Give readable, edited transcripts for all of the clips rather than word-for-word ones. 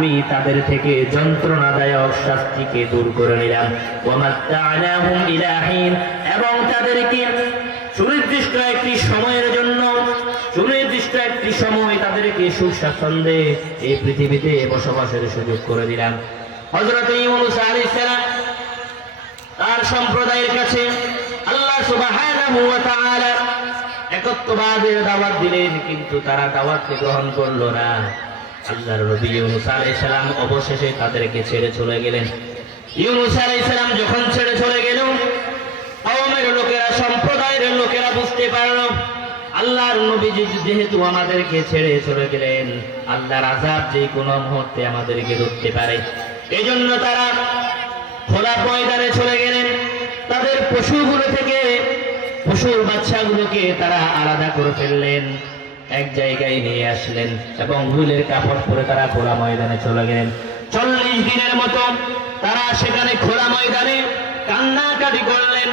আমি তাদের থেকে যন্ত্রণাদায়ক শাস্তিকে দূর করে নিলাম। ওয়ামাত্তা'নাহুম ইলা হিন, এবং তাদেরকে সুনির্দিষ্ট একটি সময়ের জন্য, সুনির্দিষ্ট একটি সময় তাদেরকে সুখ স্বাচ্ছন্দ্যে এই পৃথিবীতে বসবাসের সুযোগ করে দিলাম। হযরত ইউনূস আলাইহিস সালাম তার সম্প্রদায়ের কাছে আল্লাহ সুবহানাহু ওয়া তাআলা একত্ববাদের দাওয়াত দিলেন, কিন্তু তারা দাওয়াতকে গ্রহণ করলো না। আল্লাহর নবী ইউনূস আলাইহিস সালাম অবশেষে তাদেরকে ছেড়ে চলে গেলেন। ইউনূস আলাইহিস সালাম যখন ছেড়ে চলে গেল, কওমের লোকেরা, সম্প্রদায়ের লোকেরা বুঝতে পারলো আল্লাহর নবী যেহেতু আমাদেরকে ছেড়ে চলে গেলেন, আল্লাহর আযাব যে কোনো মুহূর্তে আমাদেরকে ধরতে পারে। এজন্য তারা খোলা ময়দানে চলে গেলেন। তাদের পশুগুলো থেকে পশুর বাচ্চাগুলোকে তারা আলাদা করে ফেললেন, এক জায়গায় নিয়ে আসলেন এবং হুলের কাপড় পরে তারা খোলা ময়দানে চলে গেলেন। 40 দিনের মতো তারা সেখানে খোলা ময়দানে কান্নাকাটি করলেন,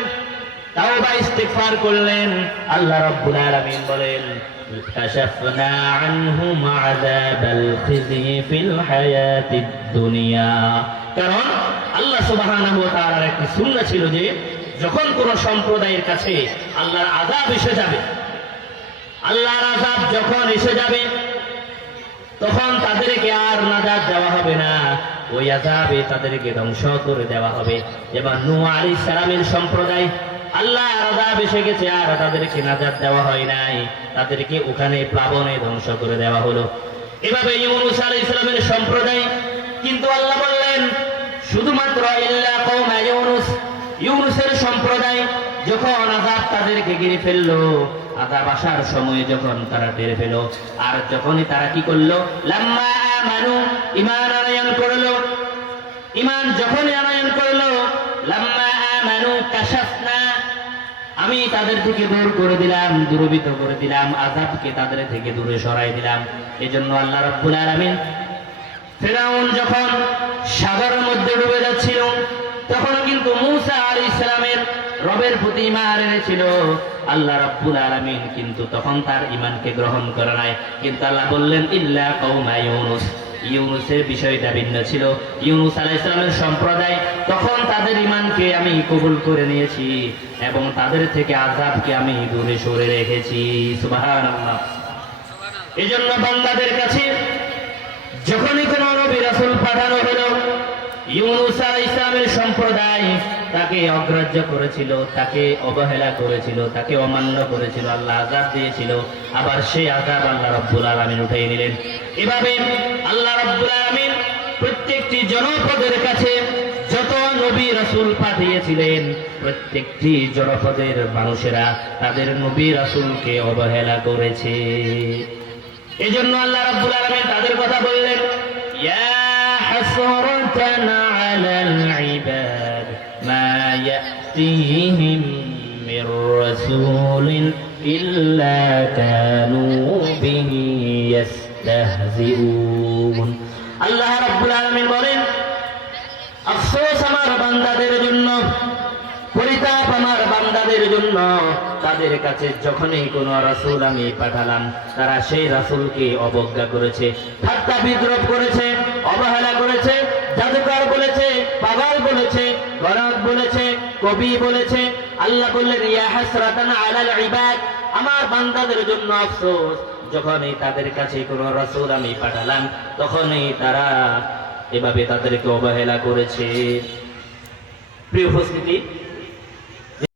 তাওবা ইস্তিগফার করলেন। আল্লাহ রাব্বুল আলামিন বলেন, কাশাফনা আনহুম আযাবাল খিজি ফিল হায়াতিদ দুনিয়া। কারণ আল্লাহ সুবহানাহু ওয়া তাআলার একটি সুন্নাহ ছিল যে যখন কোন সম্প্রদায়ের কাছে আল্লাহর আযাব এসে যাবে, আল্লাহর আযাব যখন এসে যাবে তখন তাদেরকে আর নাজাত দেওয়া হবে না, ওই আযাবে তাদেরকে ধ্বংস করে দেওয়া হবে। যেমন নূহ আলাইহিস সালামের সম্প্রদায় আল্লাহর আযাব এসে গেছে, আর তাদেরকে নাজাত দেওয়া হয় নাই, তাদেরকে ওখানে প্লাবনে ধ্বংস করে দেওয়া হলো। এভাবে ইউনূস আলাইহিস সালামের সম্প্রদায়, কিন্তু আল্লাহ বললেন শুধুমাত্র ইল্লা কওমা ইউনূস, ইউনূসের সম্প্রদায় যখন আযাব তাদেরকে ঘিরে ফেললো, আযাব আসার সময় যখন তারা টের পেল, আর যখনই তারা কি করলো, লাম্মা আমানু, ঈমান আনয়ন করলো, ঈমান যখনই আনয়ন করলো, লাম্মা আমানু কাশাফনা, আমি তাদের থেকে দূর করে দিলাম, দূরীভূত করে দিলাম, আযাবকে তাদের থেকে দূরে সরাই দিলাম। এজন্য আল্লাহ রাব্বুল আলামিন ফিরআউন যখন সাগরের মধ্যে ডুবে যাচ্ছিল, তখন কিন্তু মূসা আলাইহিস সালামের রবের প্রতি ঈমান এনেছিল। আল্লাহ রাব্বুল আলামিন কিন্তু তখন তার ঈমানকে গ্রহণ করে নাই, কিন্তু আল্লাহ বললেন ইল্লা কওমা ইউনূস। ইউনূসের বিষয়টা ভিন্ন ছিল। ইউনূস আলাইহিস সালামের সম্প্রদায় তখন তাদের ঈমানকে আমি কবুল করে নিয়েছি এবং তাদের থেকে আযাবকে আমি দূরে সরে রেখেছি। সুবহানাল্লাহ। এজন্য বান্দাদের কাছে যখনই কোন নবী রাসূল পাঠানো হলো, ইউনূস আলাইহিস সালামের সম্প্রদায় তাকে অগ্রাহ্য করেছিল, তাকে অবহেলা করেছিল, তাকে অমান্য করেছিল, আল্লাহ আযাব দিয়েছিল। আবার সেই আযাব আল্লাহ রাব্বুল আলামিন উঠিয়ে নিলেন। এভাবে আল্লাহ রাব্বুল আলামিন প্রত্যেকটি জনপদের কাছে যত নবী রাসূল পাঠিয়েছিলেন, প্রত্যেকটি জনপদের মানুষেরা তাদের নবী রাসূলকে অবহেলা করেছে। এজন্য আল্লাহ রাব্বুল আলামিন তাদের কথা বললেন, ইয়া হাসরাতান আলাল ইবাদ মা ইয়াতিহিম মির রাসূলিন ইল্লা কানু বিহি ইস্তাহজিউন। আল্লাহ রাব্বুল আলামিন বলেন, আফসোস আমার বান্দাদের জন্য, পরিতাপ আমার বান্দাদের জন্য, তাদের কাছে যখনই কোন রাসূল আমি পাঠালাম, তারা সেই রাসূলকে অবজ্ঞা করেছে, ঠাট্টা বিদ্রূপ করেছে, অবহেলা করেছে, জাদুকর বলেছে, পাগল বলেছে, গরক বলেছে, কবি বলেছে। আল্লাহ বললেন, ইয়া হাসরাতান আলাল ইবাদ, আমার বান্দাদের জন্য আফসোস, যখনই তাদের কাছে কোন রাসূল আমি পাঠালাম তখনই তারা এভাবে তাদেরকে অবহেলা করেছে। প্রিয় উপস্থিতি,